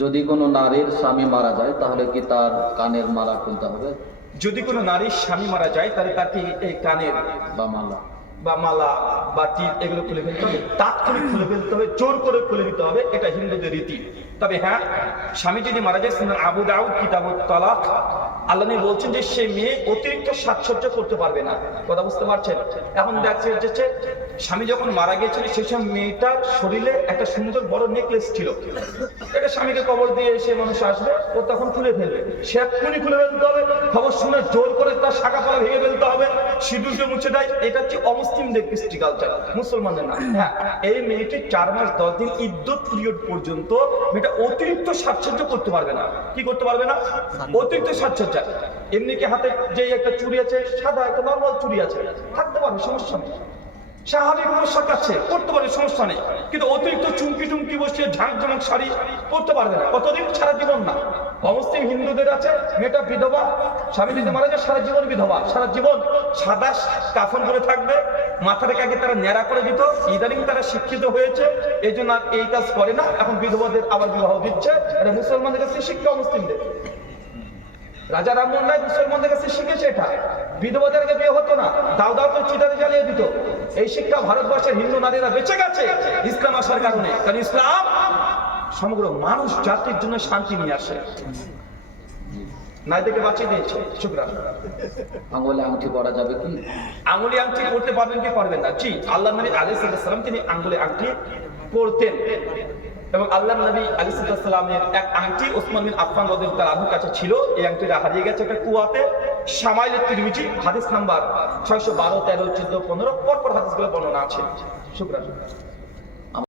যদি কোনো নারীর স্বামী মারা যায় তাহলে কি তার কানের মালা খুলতে হবে যদি কোনো নারীর স্বামী মারা যায় তাহলে তাকে এই কানের বা মালা? বা মালা বা টিপ এগুলো খুলে ফেলতে হবে, তাৎক্ষণিক খুলে ফেলতে হবে, জোর করে খুলে দিতে হবে, এটা হিন্দুদের রীতি। তবে হ্যাঁ, স্বামী যদি মারা যায়, সুনান আবু দাউদ কিতাবুত তালাক, আল্লাহ নবী বলছেন যে সে মেয়ে অতিরিক্ত সাজসজ্জা করতে পারবে না। কথা বুঝতে পারছেন? এখন দেখছে স্বামী যখন মারা গিয়েছিল সেই সময় মেয়েটার শরীরে একটা সুন্দর বড় নেকলেস ছিল, এটা স্বামীকে কবর দিয়ে এসে মানুষ আসবে, ও তখন খুলে ফেলবে, সে এক্ষুনি খুলে ফেলতে হবে, খবর শুনে জোর করে তার শাখা পালা ভেঙে ফেলতে হবে, সিঁদুরকে মুছে দেয়। এটা হচ্ছে অমুসলিমদের কৃষ্টি কালচার, মুসলমানদের না। হ্যাঁ, এই মেয়েটি 4 মাস 10 দিন ইদ্যত পিরিয়ড পর্যন্ত মেয়েটা অতিরিক্ত সাজসজ্জা করতে পারবে না। কি করতে পারবে না? অতিরিক্ত সাজসজ্জা। এমনি কি হাতে যে একটা চুড়ি আছে, সাদা একটা নর্মাল চুড়ি আছে, থাকতে পারবে, সমস্যা নেই। স্বাভাবিক পোশাক আছে, পড়তে পারবে, সমস্যা নেই। কিন্তু অতিরিক্ত চুমকি টুমকি বসিয়ে ঝাঁকঝমক শাড়ি পরতে পারবে না। কতদিন? সারা জীবন না। অমুসলিম হিন্দুদের আছে, মেয়েটা বিধবা, স্বামী যদি মারা যায় সারা জীবন বিধবা, সারা জীবন সাদা কাফন করে থাকবে, মাথাটাকে আগে তারা ন্যাড়া করে দিত, ইদানিং তারা শিক্ষিত হয়েছে, এই জন্য আর এই কাজ করে না, এখন বিধবাদের আবার বিবাহ দিচ্ছে। এটা মুসলমানদের কাছে শিক্ষা, মুসলিমদের। রাজা রামমোহন রায় মুসলমানদের কাছে শিখেছে এটা। বিধবাদের আগে বিয়ে হতো না, দাও দাও করে চিতাতে জ্বালিয়ে দিত। এই শিক্ষা ভারতবর্ষের হিন্দু নারীরা বেঁচে গেছে ইসলাম আসার কারণে। কারণ ইসলাম সমগ্র মানুষ জাতির জন্য শান্তি নিয়ে আসে, নারীদেরকে বাঁচিয়ে দিয়েছে। শুকরান। আঙ্গুলে আংটি পরা যাবে কি? আঙ্গুলে আংটি পড়তে পারবেন কি পারবেন না? জি, আল্লাহ নবী আলাইহিস সালাম তিনি আঙ্গুলে আংটি পরতেন, এবং আল্লাহ নবী আলাইহিস সালামের এক আংটি ওসমান বিন আফফান রাদিয়াল্লাহু আনহুর কাছে ছিল। এই আংটিটা হারিয়ে গেছে একটা কুয়াতে। শামাইল তিরমিজি হাদিস নাম্বার 612, 13, 14, 15 পরপর হাদিসগুলো বর্ণনা আছে। শুকরান।